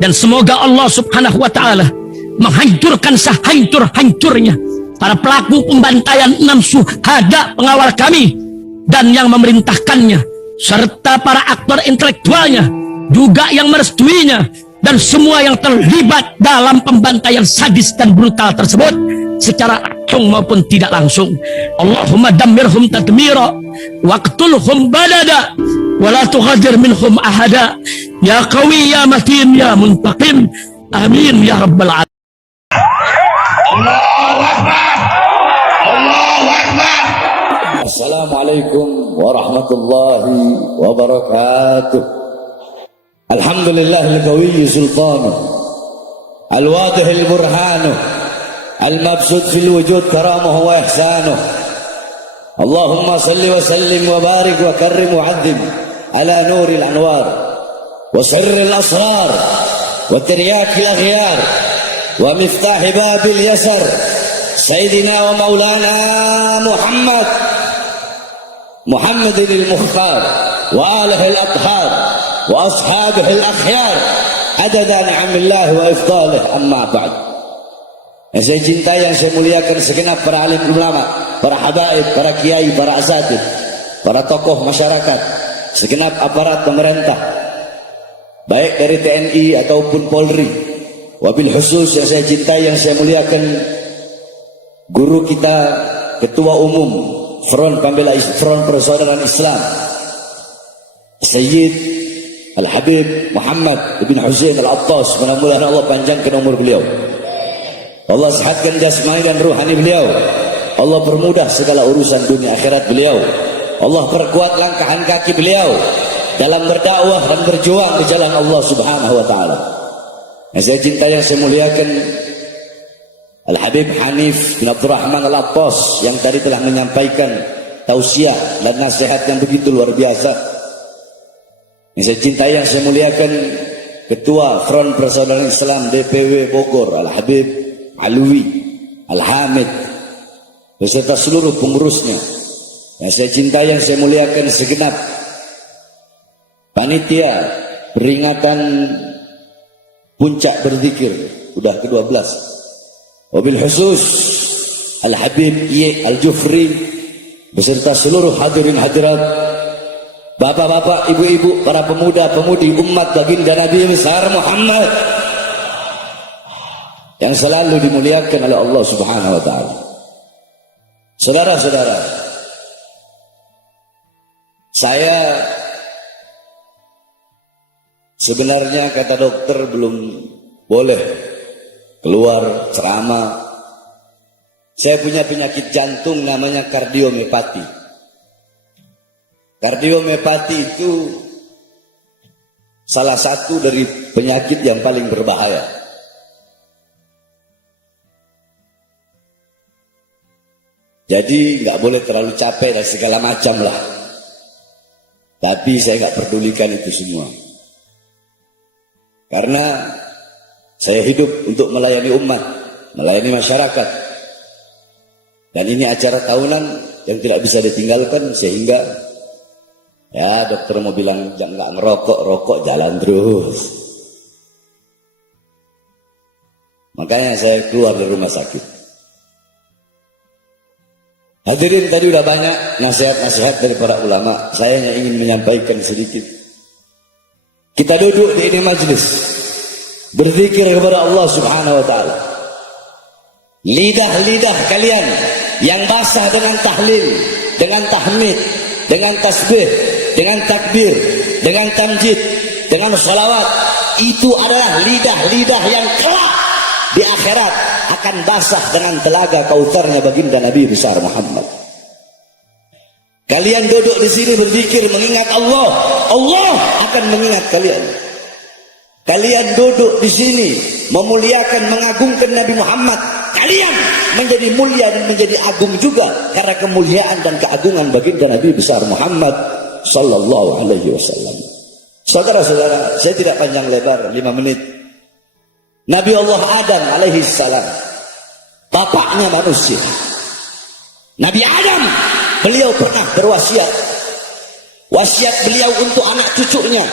Dan semoga Allah subhanahu wa ta'ala menghancurkan sehancur-hancurnya para pelaku pembantaian 6 syuhada pengawal kami dan yang memerintahkannya, serta para aktor intelektualnya juga yang merestuinya, dan semua yang terlibat dalam pembantaian sadis dan brutal tersebut secara langsung maupun tidak langsung. Allahumma dammirhum tadmira waqtulhum balada wala tughadir minhum ahada ya qawi ya matin ya muntaqim amin ya rabbal alamin. Allahu Akbar, Allahu Akbar. Assalamualaikum warahmatullahi wabarakatuh. Alhamdulillah al-qawi sultanu al-wadih al-burhanu al-mabsud fil wujud karamuhu wa ihsanuh. Allahumma salli wa sallim wa barik wa karrim wa azim ala nuril anwar wa sirril asrar wa tiryakil aghyar wa miftahi babil yasar sayyidina wa maulana Muhammadin al-Mukhtar wa alihi al-athhar wa ashabihi al-akhyar adada ni'amillah wa ifdalih, amma ba'd. Yang saya cintai, yang saya muliakan segenap para alim ulama, para habaib, para kiai, para asatid, para tokoh masyarakat, segenap aparat pemerintah baik dari TNI ataupun Polri. Wabil khusus yang saya cintai, yang saya muliakan guru kita, ketua umum Front Pembela Front Persaudaraan Islam Sayyid Al-Habib Muhammad bin Husain Al-Attas, mudah-mudahan Allah panjangkan umur beliau, Allah sehatkan jasmani dan ruhani beliau, Allah permudah segala urusan dunia akhirat beliau, Allah perkuat langkahan kaki beliau dalam berdakwah dan berjuang di jalan Allah subhanahu wa ta'ala. Yang saya cinta, yang saya muliakan Al-Habib Hanif bin Abdurrahman Al-Attas yang tadi telah menyampaikan tausiah dan nasihat yang begitu luar biasa. Yang saya cintai, yang saya muliakan Ketua Front Persaudaraan Islam DPW Bogor Al-Habib Alwi Al-Hamid beserta seluruh pengurusnya. Yang saya cintai, yang saya muliakan segenap panitia peringatan puncak berzikir udah ke-12. Wabil khusus Al-Habib Y Al-Jufri beserta seluruh hadirin hadirat, bapak-bapak, ibu-ibu, para pemuda-pemudi umat baginda Nabi besar Muhammad yang selalu dimuliakan oleh Allah subhanahu wa ta'ala. Saudara-saudara, saya sebenarnya kata dokter belum boleh keluar ceramah. Saya punya penyakit jantung namanya kardiomyopati. Kardiomyopati itu salah satu dari penyakit yang paling berbahaya. Jadi nggak boleh terlalu capek dan segala macam lah. Tapi saya nggak pedulikan itu semua. Karena saya hidup untuk melayani umat, melayani masyarakat. Dan ini acara tahunan yang tidak bisa ditinggalkan, sehingga ya dokter mau bilang jangan nggak ngerokok, rokok jalan terus. Makanya saya keluar dari rumah sakit. Hadirin, tadi udah banyak nasihat-nasihat dari para ulama. Saya hanya ingin menyampaikan sedikit. Kita duduk di ini majlis berzikir kepada Allah subhanahu wa ta'ala. Lidah-lidah kalian yang basah dengan tahlil, dengan tahmid, dengan tasbih, dengan takbir, dengan tamjid, dengan salawat, itu adalah lidah-lidah yang kelak di akhirat akan basah dengan telaga kautsarnya baginda Nabi besar Muhammad. Kalian duduk di sini berzikir mengingat Allah, Allah akan mengingat kalian. Kalian duduk di sini memuliakan, mengagungkan Nabi Muhammad, kalian menjadi mulia dan menjadi agung juga karena kemuliaan dan keagungan baginda Nabi besar Muhammad sallallahu alaihi wasallam. Saudara-saudara, saya tidak panjang lebar, 5 menit. Nabi Allah Adam alaihi salam, bapaknya manusia. Nabi Adam, beliau pernah berwasiat. Wasiat beliau untuk anak cucunya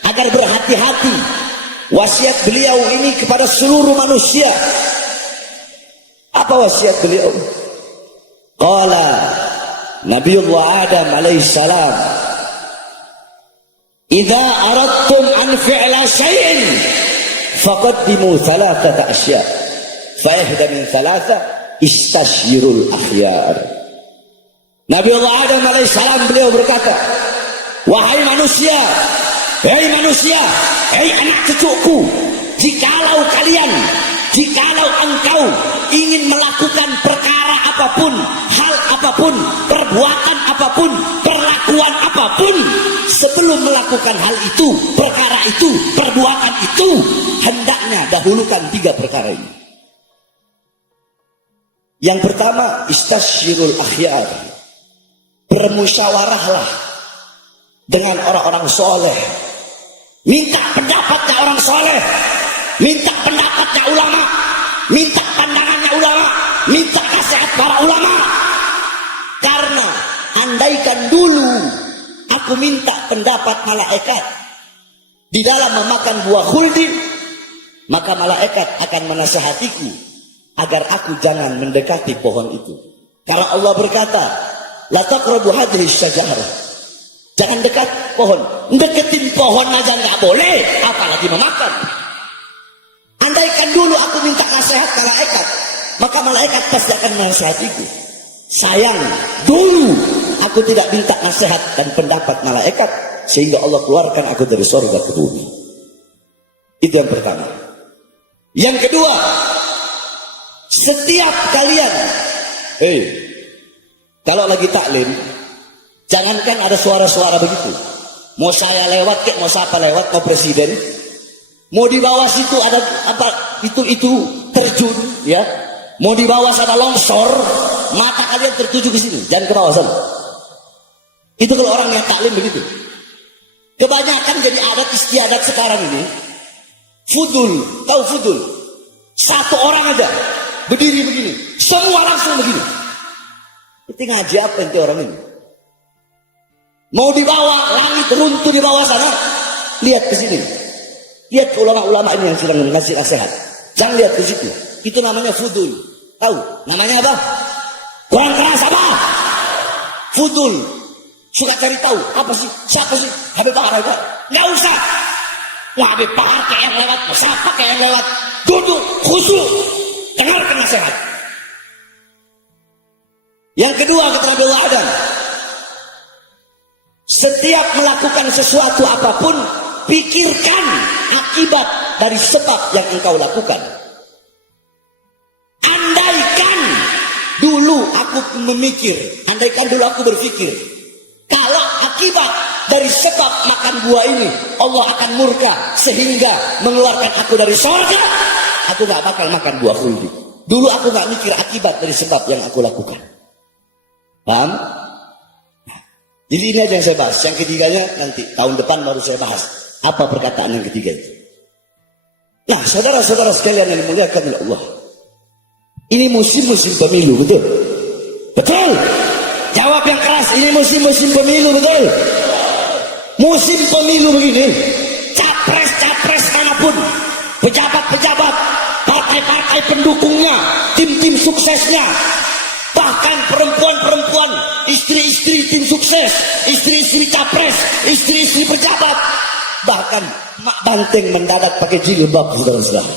agar berhati-hati Wasiat beliau ini kepada seluruh manusia. Apa wasiat beliau? Qala Nabiullah Adam alaihissalam, "Idza aradtum an fi'la syai'in faqaddimu thalathata asya'. Fa ihda min thalatha istasyirul akhyar." Nabiullah Adam alaihissalam beliau berkata, "Wahai manusia, hei manusia, hei anak cucuku, jikalau engkau ingin melakukan perkara apapun, hal apapun, perbuatan apapun, perlakuan apapun, sebelum melakukan hal itu, perkara itu, perbuatan itu, hendaknya dahulukan 3 perkara ini. Yang pertama, istasyirul akhyar. Bermusyawarahlah dengan orang-orang soleh. Minta pendapatnya orang soleh, minta pendapatnya ulama, minta pandangannya ulama, minta nasihat para ulama. Karena andaikan dulu aku minta pendapat malaikat di dalam memakan buah khuldi, maka malaikat akan menasihatiku agar aku jangan mendekati pohon itu. Karena Allah berkata, la taqrabu hadhihi syajarah. Jangan dekat pohon. Deketin pohon aja nggak boleh, apalagi memakan. Andaikan dulu aku minta nasihat ke malaikat, maka malaikat pasti akan menasihatiku. Sayang, dulu aku tidak minta nasihat dan pendapat malaikat, sehingga Allah keluarkan aku dari surga ke bumi. Itu yang pertama. Yang kedua, setiap kalian, kalau lagi taklim, jangankan ada suara-suara begitu. Mau saya lewat kek, mau siapa lewat, mau presiden, mau di bawah situ ada apa itu terjun, ya. Mau di bawah sana longsor, mata kalian tertuju ke sini, jangan ke bawah sana. Itu kalau orang yang taklim begitu. Kebanyakan jadi adat istiadat sekarang ini, fudul, tahu fudul? Satu orang aja berdiri begini, semua langsung begini. Itu ngaji apa itu orang ini? Mau di bawah langit runtuh di bawah sana, lihat ke sini, lihat ke ulama-ulama ini yang sedang mengasih nasihat. Jangan lihat ke situ. Itu namanya fudul. Tahu namanya apa? Kurang keras apa? Fudul. Suka cari tahu apa sih? Siapa sih? Habib Bahar. Nggak usah. Wah, Habib Bahar kayak yang lewat, siapa kayak yang lewat? Duduk khusyuk, dengarkan nasihat. Yang kedua, kata Nabi Adam, setiap melakukan sesuatu apapun, pikirkan akibat dari sebab yang engkau lakukan. Andaikan dulu aku memikir, andaikan dulu aku berpikir, kalau akibat dari sebab makan buah ini Allah akan murka sehingga mengeluarkan aku dari surga, aku gak bakal makan buah khuldi. Dulu aku gak mikir akibat dari sebab yang aku lakukan. Paham? Jadi ini aja yang saya bahas. Yang ketiganya nanti tahun depan baru saya bahas. Apa perkataan yang ketiga itu? Nah, saudara-saudara sekalian yang dimuliakan oleh Allah, ini musim-musim pemilu, betul? Betul? Jawab yang keras. Ini musim-musim pemilu, betul? Musim pemilu begini, capres-capres manapun, pejabat-pejabat, partai-partai pendukungnya, tim-tim suksesnya, bahkan perempuan-perempuan, istri-istri tim sukses, istri-istri capres, istri-istri pejabat, bahkan Mak Banteng mendadak pakai jilbab, saudara-saudara.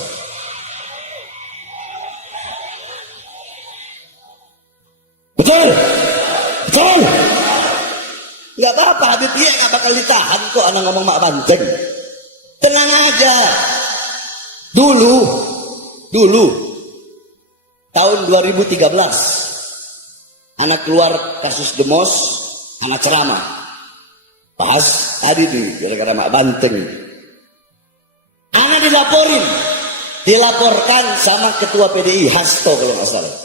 Betul? Betul? Gak apa-apa, Habib dia gak bakal ditahan kok anak ngomong Mak Banteng. Tenang aja. Dulu tahun 2013 anak keluar kasus demos, anak ceramah bahas tadi nih gara-gara Mak Banteng. Anak dilaporkan sama ketua PDI Hasto kalau nggak salah,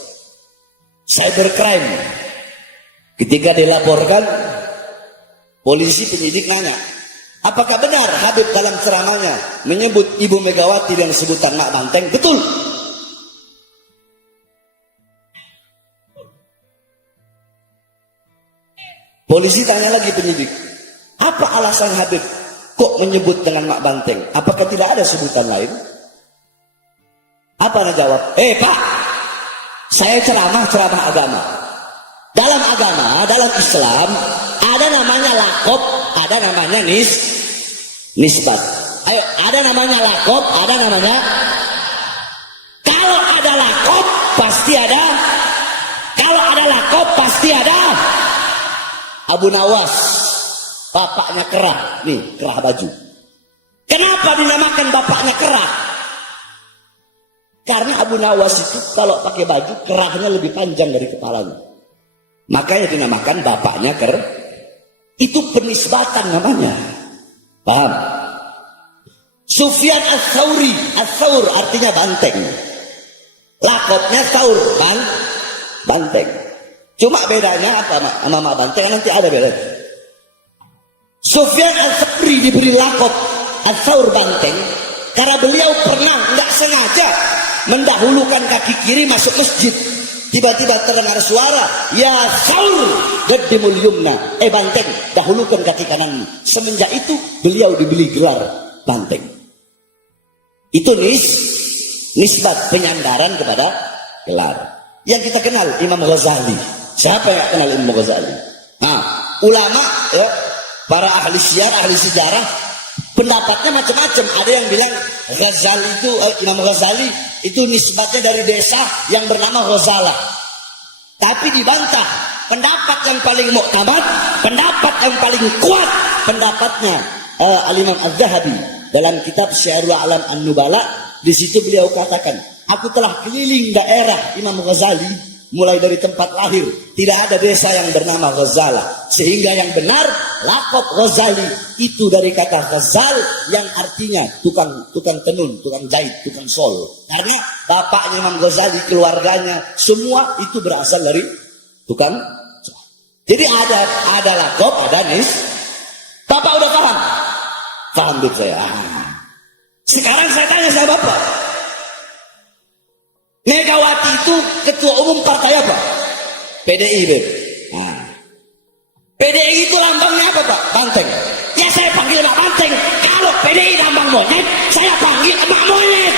cybercrime. Ketika dilaporkan, polisi penyidik nanya, apakah benar Habib dalam ceramahnya menyebut Ibu Megawati dan sebutan Mak Banteng? Betul. Polisi tanya lagi penyidik, apa alasan Habib kok menyebut dengan mak banteng? Apakah tidak ada sebutan lain? Apa anda jawab? Pak, saya ceramah agama. Dalam agama, dalam Islam, ada namanya lakop, ada namanya nisbat. Ayo, ada namanya lakop, ada namanya. Kalau ada lakop, pasti ada. Kalau ada lakop, pasti ada. Abu Nawas, bapaknya Kerah. Nih, Kerah baju. Kenapa dinamakan bapaknya Kerah? Karena Abu Nawas itu kalau pakai baju, kerahnya lebih panjang dari kepalanya. Makanya dinamakan bapaknya Kerah. Itu penisbatan namanya. Paham? Sufyan Ats-Tsauri, Ats-Tsaur artinya banteng. Lakopnya Tsaur, banteng. Cuma bedanya apa sama banteng? Nanti ada bedanya. Sufyan Ats-Tsauri diberi lakop Ats-Tsaur banteng karena beliau pernah nggak sengaja mendahulukan kaki kiri masuk masjid. Tiba-tiba terdengar suara, ya Tsaur qaddimul yumna, banteng, dahulukan kaki kananmu. Semenjak itu beliau diberi gelar banteng. Itu nisbat penyandaran kepada gelar. Yang kita kenal Imam Ghazali. Siapa yang kenal Imam Ghazali? Nah, ulama ya, para ahli syiar, ahli sejarah, pendapatnya macam-macam. Ada yang bilang Ghazali itu Imam Ghazali itu nisbatnya dari desa yang bernama Ghazala. Tapi dibantah. Pendapat yang paling muktamad, pendapat yang paling kuat, pendapatnya Al-Imam Az-Zahabi dalam kitab Syiarul A'lam An-Nubala. Di situ beliau katakan, aku telah keliling daerah Imam Ghazali mulai dari tempat lahir, tidak ada desa yang bernama Ghazala, sehingga yang benar lakop Ghazali itu dari kata Ghazal yang artinya tukang tenun, tukang jahit, tukang sol. Karena bapaknya Imam Ghazali, keluarganya semua itu berasal dari tukang. Jadi ada lakop, ada Bapak udah paham? Paham dulu saya. Sekarang saya tanya sama Bapak, Megawati itu ketua umum partai apa? PDI, Beb. Nah, PDI itu lambangnya apa, Pak? Banteng. Ya saya panggil emak banteng. Kalau PDI lambang monyet, saya panggil emak monyet.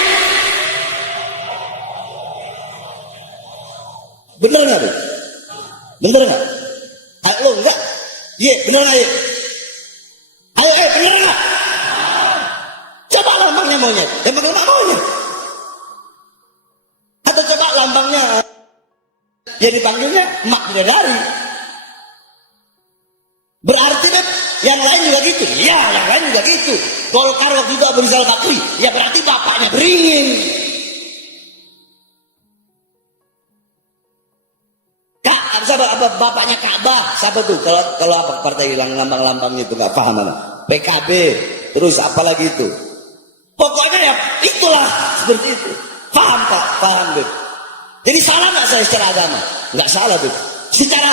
Bener nggak, Beb? Bener nggak? Ayo, enggak? Iya, bener nggak, ya? Ayo, bener nggak? Coba lambangnya monyet, yang panggil emak monyet. Atau coba lambangnya yang dipanggilnya emak bidadari. Berarti kan yang lain juga gitu. Ya, yang lain juga gitu. Golkar waktu itu Abu Rizal Bakri, ya berarti bapaknya beringin. Apa bapaknya Ka'bah? Siapa tuh? Kalau apa partai hilang lambang-lambangnya itu nggak paham mana? PKB. Terus apa lagi itu? Pokoknya ya itulah seperti itu. Paham Pak? Paham Beb? Jadi salah nggak saya secara agama? Nggak salah Beb. Secara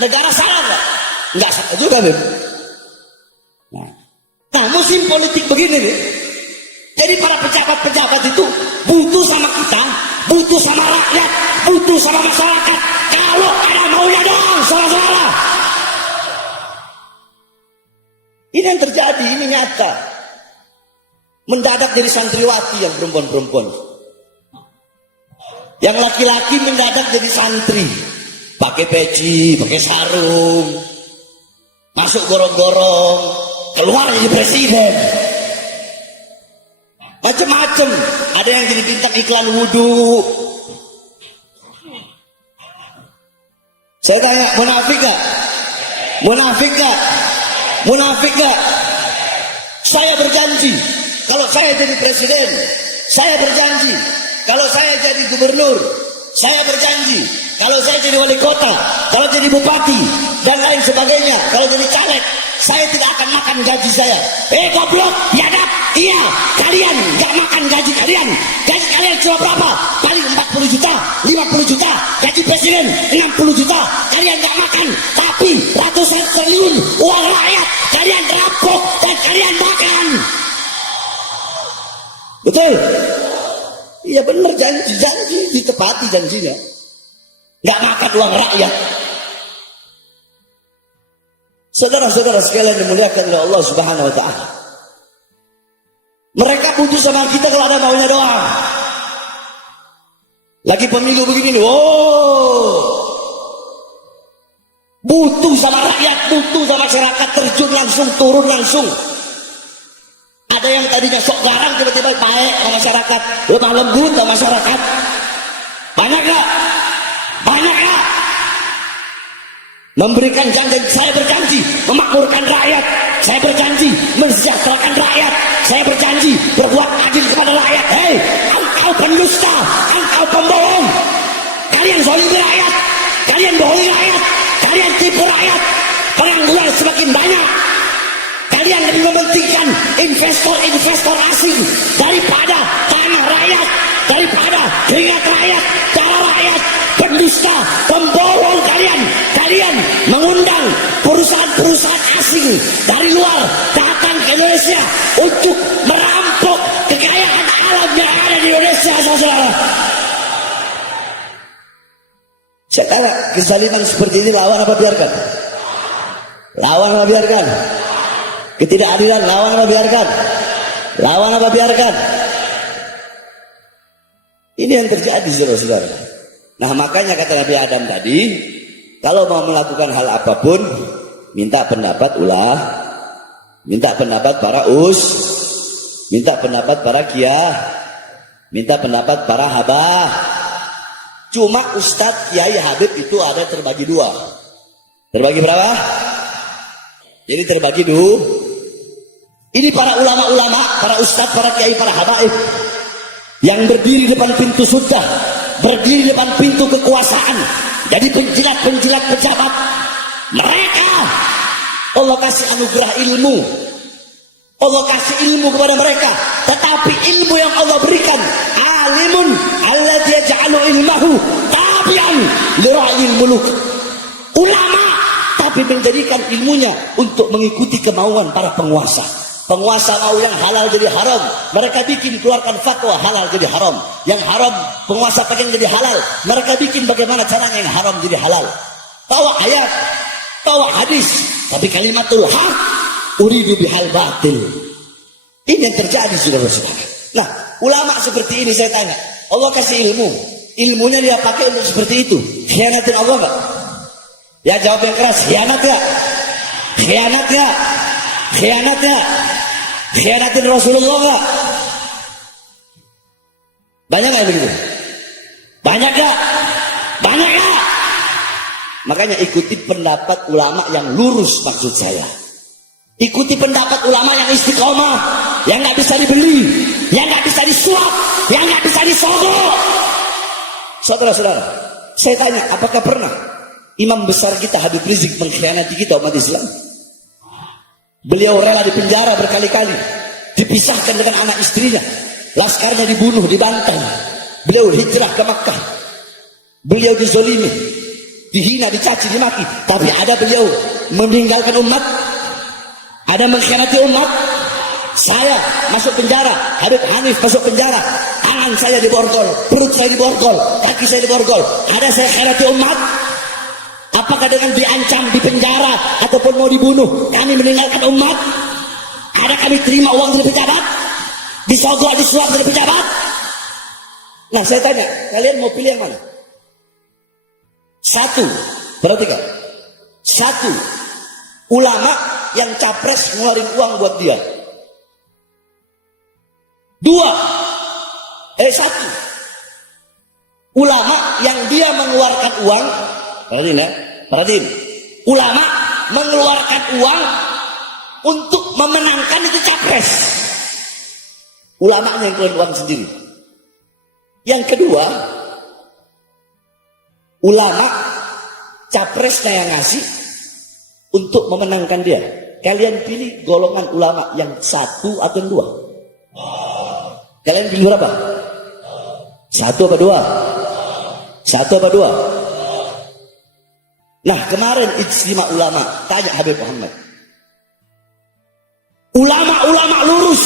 negara salah nggak? Nggak salah juga Beb. Nah musim politik begini nih. Jadi para pejabat-pejabat itu butuh sama kita, butuh sama rakyat, butuh sama masyarakat. Kalau ada maunya dong, saudara-saudara. Ini yang terjadi, ini nyata. Mendadak jadi santriwati yang perempuan-perempuan. Yang laki-laki mendadak jadi santri, pakai peci, pakai sarung, masuk gorong-gorong, keluar jadi presiden, macem-macem. Ada yang jadi bintang iklan wudhu. Saya tanya, munafik gak? Munafik gak? Munafik gak? Saya berjanji, kalau saya jadi presiden, saya berjanji. Kalau saya jadi gubernur, saya berjanji. Kalau saya jadi wali kota, kalau jadi bupati, dan lain sebagainya, kalau jadi caleg, saya tidak akan makan gaji saya. Goblok, biadab, iya, kalian gak makan gaji kalian. Gaji kalian cuma berapa? Paling 40 juta, 50 juta. Gaji presiden 60 juta. Kalian gak makan, tapi ratusan triliun uang rakyat kalian rampok dan kalian makan. Betul? Iya benar, janji ditepati janjinya. Nggak makan uang rakyat. Saudara-saudara sekalian dimuliakan oleh Allah Subhanahu wa taala. Mereka butuh sama kita kalau ada maunya doang. Lagi pemilu begini nih, butuh sama rakyat, butuh sama masyarakat, terjun langsung, turun langsung. Ada yang tadinya sok garang tiba-tiba baik sama masyarakat, lemah lembut sama masyarakat. Banyak gak? Banyak gak? Memberikan janji, saya berjanji memakmurkan rakyat, saya berjanji mensejahterakan rakyat, saya berjanji berbuat adil kepada rakyat. Hei, engkau pendusta, engkau pembohong, kalian zalimi rakyat, kalian bohongi rakyat, kalian tipu rakyat, pengangguran semakin banyak, kalian lebih mementingkan investor asing daripada tanah rakyat, daripada keringat rakyat, darah rakyat. Pendusta, pembohong kalian mengundang perusahaan-perusahaan asing dari luar datang ke Indonesia untuk merampok kekayaan alam yang ada di Indonesia, saudara. Saya tanya, kezaliman seperti ini lawan apa biarkan? Lawan apa biarkan? Ketidakadilan lawan apa biarkan? Lawan apa biarkan? Ini yang terjadi, saudara-saudara. Nah, makanya kata Nabi Adam tadi, kalau mau melakukan hal apapun, minta pendapat ulah, minta pendapat para minta pendapat para kiai, minta pendapat para habah. Cuma Ustadz, Kiai, Habib itu ada terbagi dua. Terbagi berapa? Jadi terbagi dua. Ini para ulama-ulama, para ustadz, para kiai, para habaib yang berdiri depan pintu surga, berdiri depan pintu kekuasaan, jadi penjilat-penjilat pejabat. Mereka Allah kasih anugerah ilmu, Allah kasih ilmu kepada mereka, tetapi ilmu yang Allah berikan, alimun alladzi yaj'alu ilmahu tabi'an li ra'yil muluk. Ulama tapi menjadikan ilmunya untuk mengikuti kemauan para penguasa. Penguasa mau yang halal jadi haram, mereka bikin keluarkan fatwa halal jadi haram. Yang haram penguasa pengen jadi halal, mereka bikin bagaimana caranya yang haram jadi halal. Tawa ayat, tawa hadis, tapi kalimatul haq uridu bihal batil. Ini yang terjadi, saudara-saudara. Nah, ulama seperti ini saya tanya, Allah kasih ilmu, ilmunya dia pakai untuk seperti itu. Khianatin Allah enggak? Ya, jawab yang keras, khianat enggak? Khianat enggak? Khianat enggak? Khianatin Rasulullah enggak? Banyak enggak begitu? Banyak enggak? Banyak enggak? Makanya ikuti pendapat ulama yang lurus, maksud saya. Ikuti pendapat ulama yang istiqomah, yang enggak bisa dibeli, yang enggak bisa disuap, yang enggak bisa disogok. Saudara-saudara, saya tanya, apakah pernah imam besar kita Habib Rizik mengkhianati kita umat Islam? Beliau rela dipenjara berkali-kali, dipisahkan dengan anak istrinya, laskarnya dibunuh, dibantai. Beliau hijrah ke Makkah, beliau dizolimi, dihina, dicaci, dimaki, tapi ada beliau meninggalkan umat, ada mengkhianati umat. Saya masuk penjara, Habib Hanif masuk penjara, tangan saya diborgol, perut saya diborgol, kaki saya diborgol, ada saya khianati umat? Apakah dengan diancam, dipenjara, ataupun mau dibunuh, kami meninggalkan umat? Ada kami terima uang dari pejabat? Disogok, disuap dari pejabat? Nah, saya tanya, kalian mau pilih yang mana? Satu, perhatikan. Satu, ulama yang capres ngeluarin uang buat dia. Satu, ulama yang dia mengeluarkan uang. Perhatiin ya, perhatiin. Ulama mengeluarkan uang untuk memenangkan itu capres. Ulamanya yang keluar uang sendiri. Yang kedua, ulama capresnya yang ngasih untuk memenangkan dia. Kalian pilih golongan ulama yang satu atau dua? Kalian pilih berapa? Satu apa dua? Satu apa dua? Nah, kemarin ijtima ulama, tanya Habib Muhammad. Ulama-ulama lurus,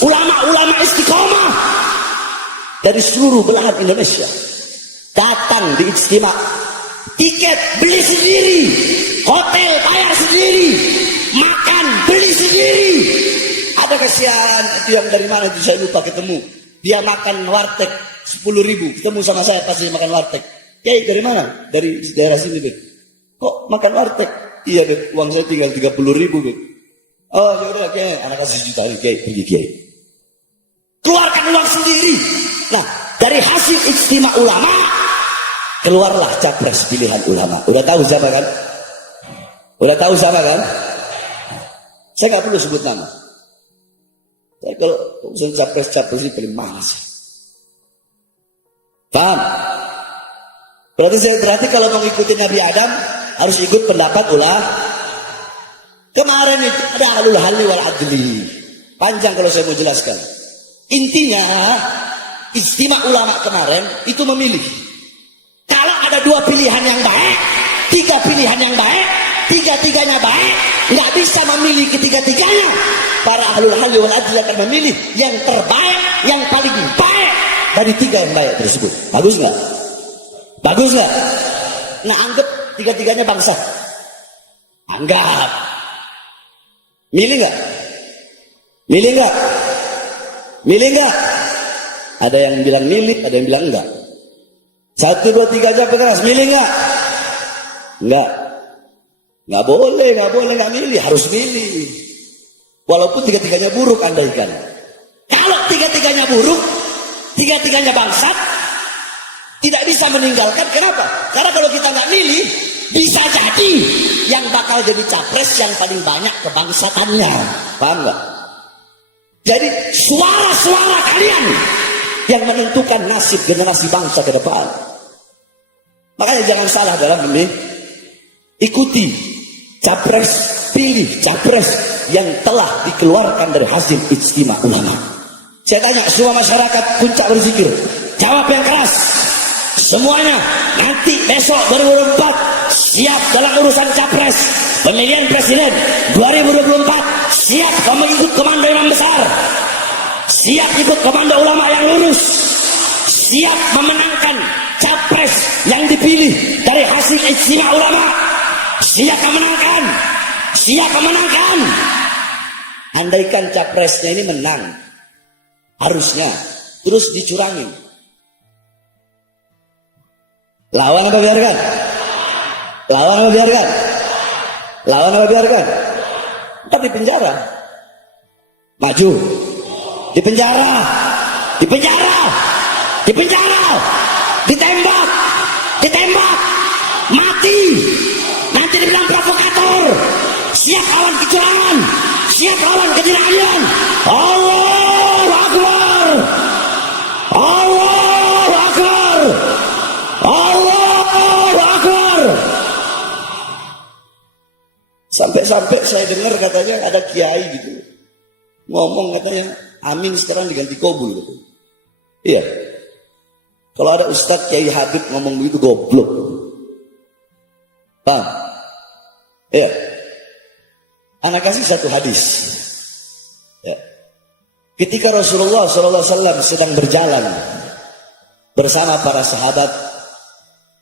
ulama-ulama istiqomah dari seluruh belahan Indonesia datang di ijtima. Tiket beli sendiri, hotel bayar sendiri, makan beli sendiri. Ada ada kasihan itu yang dari mana itu saya lupa ketemu. Dia makan warteg 10.000, ketemu sama saya pasti makan warteg. Kiai dari mana? Dari daerah sini deh. Kok makan warteg? Iya deh, uang saya tinggal 30.000 deh. Oh ya udah Kiai, anak kasih juta ini Kiai, pergi Kiai. Keluarkan uang sendiri. Nah, dari hasil ijtima ulama keluarlah capres pilihan ulama. Udah tahu siapa kan? Udah tahu siapa kan? Saya nggak perlu sebut nama. Saya kalau urusan capres-capres ini paling malas. Paham? Berarti kalau mau ngikutin Nabi Adam harus ikut pendapat ulama. Kemarin itu ada ahlul halli wal adli. Panjang kalau saya mau jelaskan. Intinya ijtima ulama kemarin itu memilih. Kalau ada 2 pilihan yang baik, 3 pilihan yang baik, 3-tiganya baik, nggak bisa memilih ketiga-tiganya. Para ahlul halli wal adli akan memilih yang terbaik, yang paling baik dari 3 yang baik tersebut. Bagus nggak? Bagus nggak? Nah, anggap 3-tiganya bangsa. Anggap. Milih nggak? Milih nggak? Milih nggak? Ada yang bilang milih, ada yang bilang enggak. 1, 2, 3 aja keras. Milih nggak? Enggak. Nggak boleh nggak milih, harus milih. Walaupun 3-tiganya buruk andaikan. Kalau 3-tiganya buruk, 3-tiganya bangsat, tidak bisa meninggalkan. Kenapa? Karena kalau kita nggak milih, bisa jadi yang bakal jadi capres yang paling banyak kebangsatannya. Paham nggak? Jadi suara-suara kalian yang menentukan nasib generasi bangsa ke depan. Makanya jangan salah dalam memilih. Ikuti capres, pilih capres yang telah dikeluarkan dari hasil ijtima ulama. Saya tanya semua masyarakat Puncak berzikir, jawab yang keras. Semuanya nanti besok 2024 siap dalam urusan capres, pemilihan presiden 2024, siap mengikut komando imam besar, siap ikut komando ulama yang lurus, siap memenangkan capres yang dipilih dari hasil ijtima ulama. Siap memenangkan, siap memenangkan. Andaikan capresnya ini menang, harusnya terus dicurangin. Lawan apa biarkan? Lawan apa biarkan? Lawan apa biarkan? Ntar di penjara. Maju. Di penjara. Di penjara. Di penjara. Ditembak. Ditembak. Mati. Nanti dibilang provokator. Siap lawan kecurangan. Siap lawan kejenayaan. Allahu Akbar. Allahu Akbar. Allahu Akbar. Sampai-sampai saya dengar katanya ada kiai gitu ngomong, katanya amin sekarang diganti kobul gitu. Iya. Kalau ada Ustadz Kiai Habib ngomong begitu goblok. Paham? Iya. Anak kasih satu hadis. Ya. Ketika Rasulullah SAW sedang berjalan bersama para sahabat,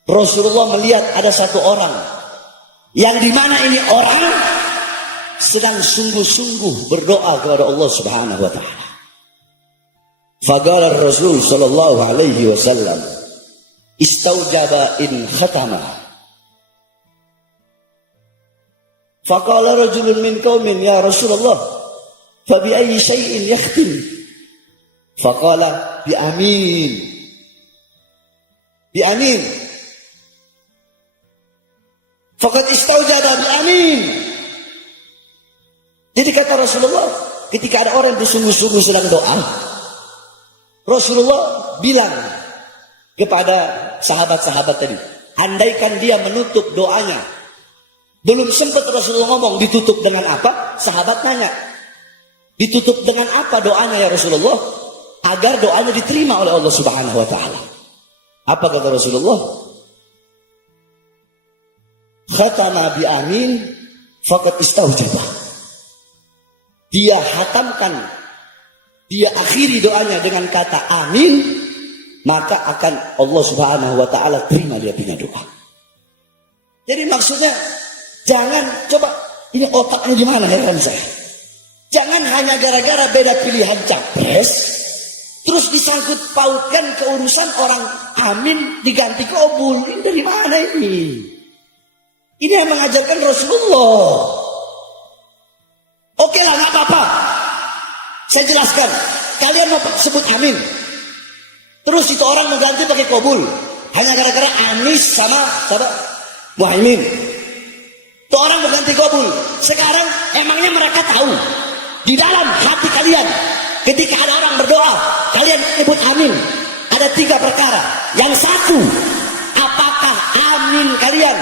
Rasulullah melihat ada satu orang yang dimana ini orang sedang sungguh-sungguh berdoa kepada Allah Subhanahu wa taala. Faqala Rasul sallallahu alaihi wasallam, istaujaba in khatama. Faqala rajulun min qaumin ya Rasulullah, fa bi ayyi syai'in yakhtim? Faqala bi amin. Bi amin. Faqad istaujaba bi amin. Jadi kata Rasulullah, ketika ada orang yang bersungguh-sungguh sedang doa, Rasulullah bilang kepada sahabat-sahabat tadi, andaikan dia menutup doanya, belum sempat Rasulullah ngomong ditutup dengan apa, sahabat nanya, ditutup dengan apa doanya ya Rasulullah, agar doanya diterima oleh Allah Subhanahu wa taala. Apa kata Rasulullah? Khatama bi amin faqad istaujaba. Dia hatamkan, dia akhiri doanya dengan kata amin, maka akan Allah Subhanahu wa taala terima dia punya doa. Jadi maksudnya jangan coba, ini otaknya gimana, heran saya. Jangan hanya gara-gara beda pilihan capres, terus disangkut pautkan ke urusan orang amin diganti kabul. Ini dari mana ini? Ini yang mengajarkan Rasulullah. Oke lah, nggak apa-apa. Saya jelaskan. Kalian mau sebut amin, terus itu orang mengganti pakai kabul, hanya gara-gara Anies sama Muhaimin. Itu orang mengganti kabul. Sekarang emangnya mereka tahu di dalam hati kalian ketika ada orang berdoa, kalian menyebut amin, ada 3 perkara. Yang satu, apakah amin kalian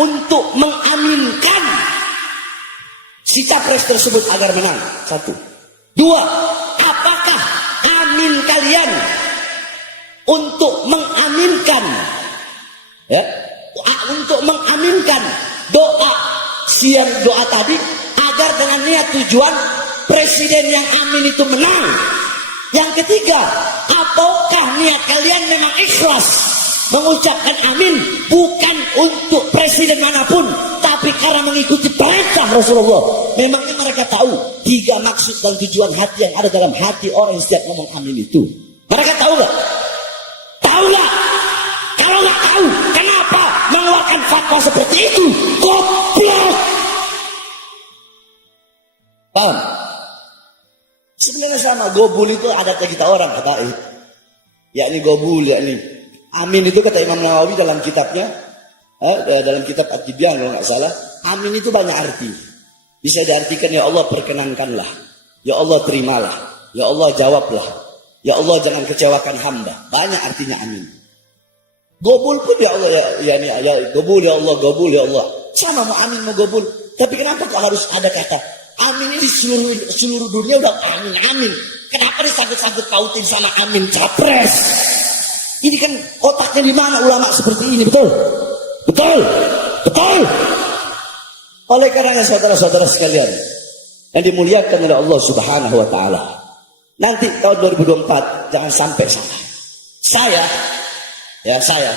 untuk mengaminkan si capres tersebut agar menang? 1. 2, apakah amin kalian untuk mengaminkan, ya, untuk mengaminkan doa siang doa tadi agar dengan niat tujuan presiden yang amin itu menang? Yang ketiga, apakah niat kalian memang ikhlas mengucapkan amin bukan untuk presiden manapun, tapi karena mengikuti perintah Rasulullah? Memangnya mereka tahu 3 maksud dan tujuan hati yang ada dalam hati orang yang setiap ngomong amin itu? Mereka tahu nggak? Tahu nggak? Kalau nggak tahu, kenapa mengeluarkan fatwa seperti itu? Goblok! Paham? Sebenarnya sama, gobul itu adatnya kita orang habaib, yakni gobul, yakni amin itu kata Imam Nawawi dalam kitabnya, dalam kitab At-Tibyan kalau nggak salah, amin itu banyak arti. Bisa diartikan ya Allah perkenankanlah, ya Allah terimalah, ya Allah jawablah, ya Allah jangan kecewakan hamba. Banyak artinya amin. Gobul pun ya Allah, ya gobul ya Allah, gobul ya Allah. Sama mau amin mau gobul. Tapi kenapa kok harus ada kata amin? Ini seluruh dunia udah amin amin. Kenapa disangkut-sangkut pautin sama amin capres? Ini kan otaknya di mana ulama seperti ini, betul? Betul? Betul? Oleh karenanya saudara-saudara sekalian yang dimuliakan oleh Allah Subhanahu wa taala, nanti tahun 2024 jangan sampai salah. Saya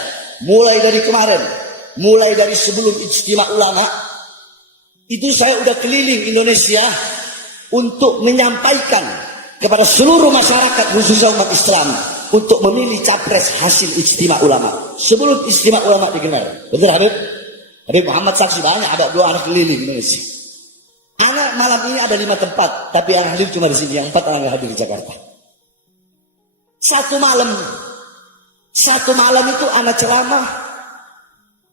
mulai dari kemarin, mulai dari sebelum ijtima ulama itu saya udah keliling Indonesia untuk menyampaikan kepada seluruh masyarakat khususnya umat Islam untuk memilih capres hasil ijtima ulama sebelum ijtima ulama digelar. Betul Habib? Habib Muhammad saksi banyak, ada 2 anak keliling Indonesia. Anak malam ini ada 5 tempat, tapi yang hadir cuma di sini, yang 4 orang hadir di Jakarta. Satu malam itu anak ceramah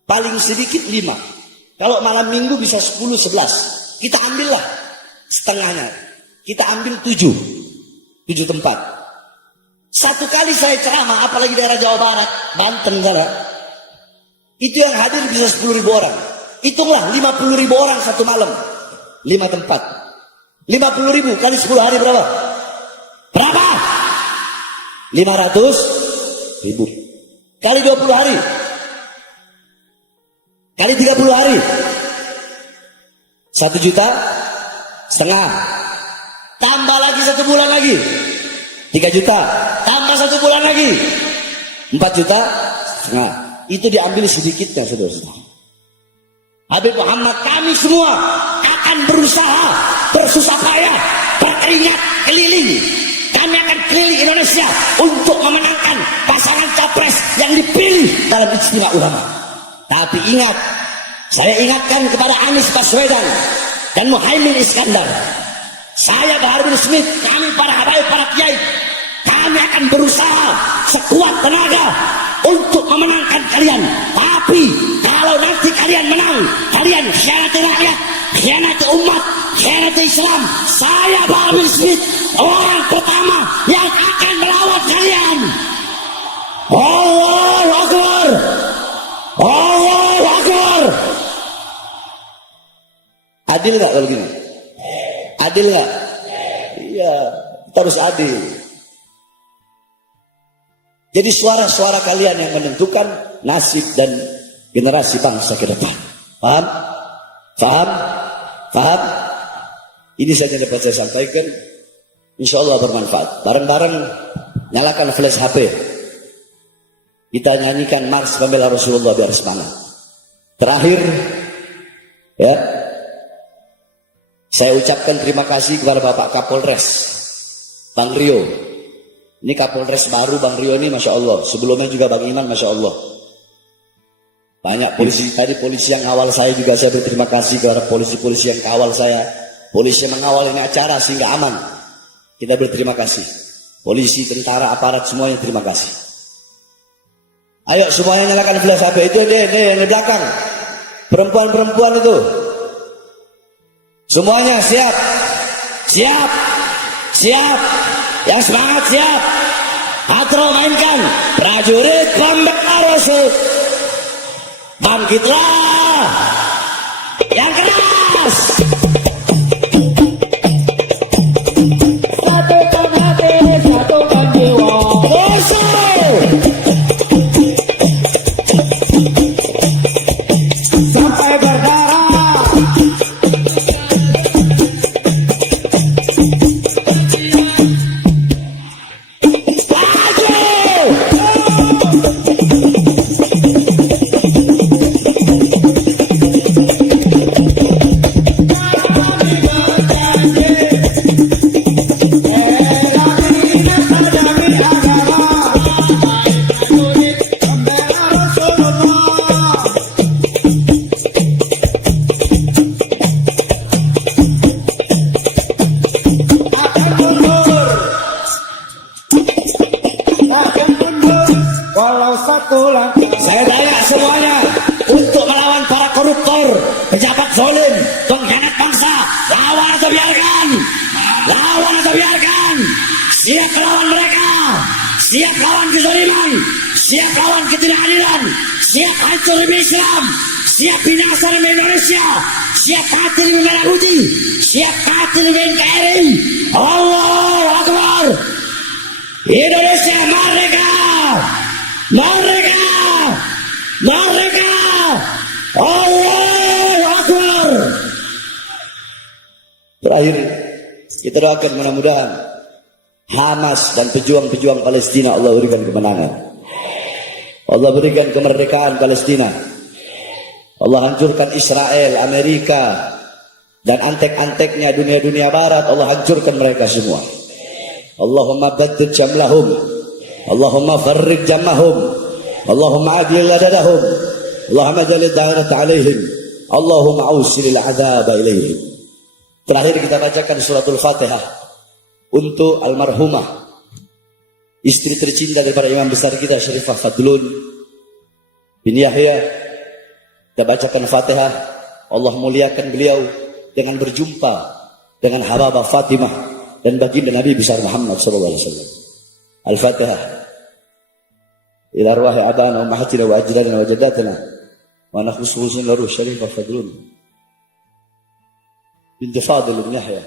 paling sedikit 5. Kalau malam minggu bisa 10-11. Kita ambillah setengahnya. Kita ambil 7 tempat. Satu kali saya ceramah, apalagi daerah Jawa Barat, Banten sana, itu yang hadir bisa 10.000 orang. Hitunglah 50.000 orang satu malam, 5 tempat. 50.000 kali 10 hari berapa? Berapa? 500.000 kali 20 hari, kali 30 hari, 1,5 juta. Tambah lagi 1 bulan lagi 3 juta, tambah 1 bulan lagi 4,5 juta. Itu diambil sedikitnya, saudara-saudara. Habib Muhammad, kami semua akan berusaha, bersusah payah, berkeringat keliling. Kami akan keliling Indonesia untuk memenangkan pasangan capres yang dipilih dalam ijtima ulama. Tapi ingat, saya ingatkan kepada Anies Baswedan dan Muhaimin Iskandar, saya Bahar bin Smith, kami para habaib, para kiai, kami akan berusaha sekuat tenaga untuk memenangkan kalian. Tapi kalau nanti kalian menang, kalian khianati rakyat, khianati umat, khianati Islam, saya Bahar bin Smith orang pertama yang akan melawan kalian. Allahu Akbar, Allahu Akbar. Adil nggak kalau gini? Adil nggak? Iya, kita harus adil. Jadi suara-suara kalian yang menentukan nasib dan generasi bangsa ke depan. Paham? Paham? Paham? Ini saja dapat saya sampaikan. Insya Allah bermanfaat. Bareng-bareng nyalakan flash HP. Kita nyanyikan Mars Pembela Rasulullah biar semangat. Terakhir, ya, Saya ucapkan terima kasih kepada Bapak Kapolres Bang Rio. Ini Kapolres baru Bang Rio ini, Masya Allah. Sebelumnya juga Bang Iman, Masya Allah. Banyak polisi, tadi polisi yang awal saya juga saya berterima kasih kepada polisi-polisi yang kawal saya. Polisi yang mengawal ini acara sehingga aman. Kita berterima kasih. Polisi, tentara, aparat semuanya terima kasih. Ayo semuanya nyalakan flash HP itu deh yang di belakang. Perempuan-perempuan itu. Semuanya siap. Siap. Siap. Yang semangat siap. Hatro mainkan. Prajurit pembela Rasul. Bangkitlah. Yang keras. Satukan hati, satukan jiwa. Rasul. Sampai berdarah. Saya tanya semuanya, untuk melawan para koruptor, pejabat zalim, pengkhianat bangsa, lawan atau biarkan? Lawan atau biarkan? Siap melawan mereka, siap lawan kezaliman, siap lawan ketidakadilan, siap hancur demi Islam, siap binasa demi Indonesia, siap mati demi merah putih, siap mati demi NKRI. Allahu Akbar. Indonesia merdeka. Merdeka! Merdeka! Allahu Akbar! Terakhir, kita doakan mudah-mudahan Hamas dan pejuang-pejuang Palestina Allah berikan kemenangan. Allah berikan kemerdekaan Palestina. Allah hancurkan Israel, Amerika, dan antek-anteknya dunia-dunia barat. Allah hancurkan mereka semua. Allahumma baddid jamlahum. Allahumma farrid jamahum. Allahumma adil adadahum. Allahumma jalid da'arat alaihim. Allahumma awsilil adaba ilaihim. Terakhir kita bacakan suratul Fatihah untuk almarhumah istri tercinta daripada imam besar kita Syarifah Fadlun bin Yahya. Kita bacakan Fatihah. Allah muliakan beliau dengan berjumpa dengan Hababah Fatimah dan baginda Nabi besar Muhammad sallallahu alaihi wasallam. Al-Fatihah. Ila arwahi abana wa ummahatina wa ajdadina wa jaddatina wa nakhsusin la ruh Syarifah Fadlun binti Fadil bin Yahya.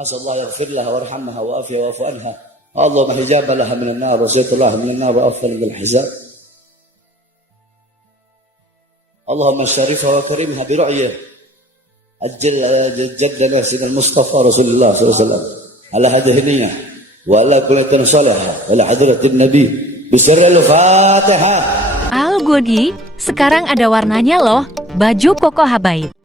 Asallahu yaghfir laha warhamha wa afiya wa afu anha. Allahumma hijaba laha minan nar wa zaytullah minan nar wa afdal min al-hizab. Allahumma syarifha wa karimha bi ru'yah ajjal jaddana sayyidina Mustafa Rasulullah sallallahu alaihi wasallam ala hadhihi niyyah wa ala kullatin salihah wa ala hadratin nabi bisirril Fatihah. Al Godi, sekarang ada warnanya loh, baju Koko Habaib.